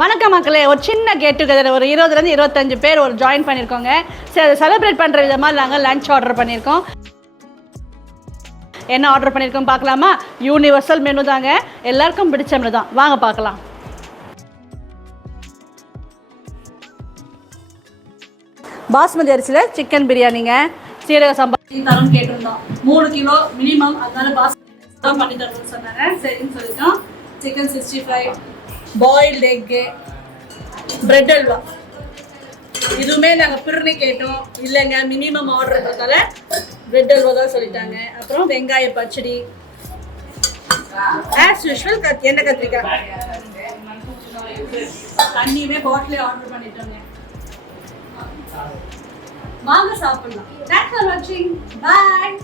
வணக்கம் மக்களே ஒரு சின்ன கெட் டுகெதர் ஒரு இருபதுலேருந்து இருபத்தஞ்சு பேர் ஒரு ஜாயின் பண்ணியிருக்கோங்க சரி அதை செலிப்ரேட் பண்ணுற விதமாக நாங்கள் லன்ச் ஆர்டர் பண்ணியிருக்கோம் என்ன ஆர்டர் பண்ணியிருக்கோம் பார்க்கலாமா? யூனிவர்சல் மெனு தாங்க. எல்லாருக்கும் பிடிச்ச மெனு தான். வாங்க பார்க்கலாம். பாஸ்மதி அரிசியில் சிக்கன் பிரியாணிங்க. சீரக சம்பா தரம் கேட்டிருந்தோம். மூணு கிலோ மினிமம் அதனால பாஸ்மதி தான் பண்ணி தரணும்னு சொன்னாங்க. சரின்னு சொல்லிட்டோம். Chicken sixty five boiled egg bread halwa. இதுவுமே நாங்கள் பிரிணி கேட்டோம். இல்லைங்க மினிமம் ஆர்டர்ன்றதால பிரெட் அல்வா தான் சொல்லிட்டாங்க. அப்புறம் வெங்காய பச்சடி. ஆஸ் யூஷுவல் கத் எண்ணெய் கத்திரிக்காய். தண்ணியுமே பாட்டிலே ஆர்டர் பண்ணிட்டோங்க. வாங்க சாப்பிடலாம். தேங்க்ஸ் ஃபார் வாட்சிங் பாய்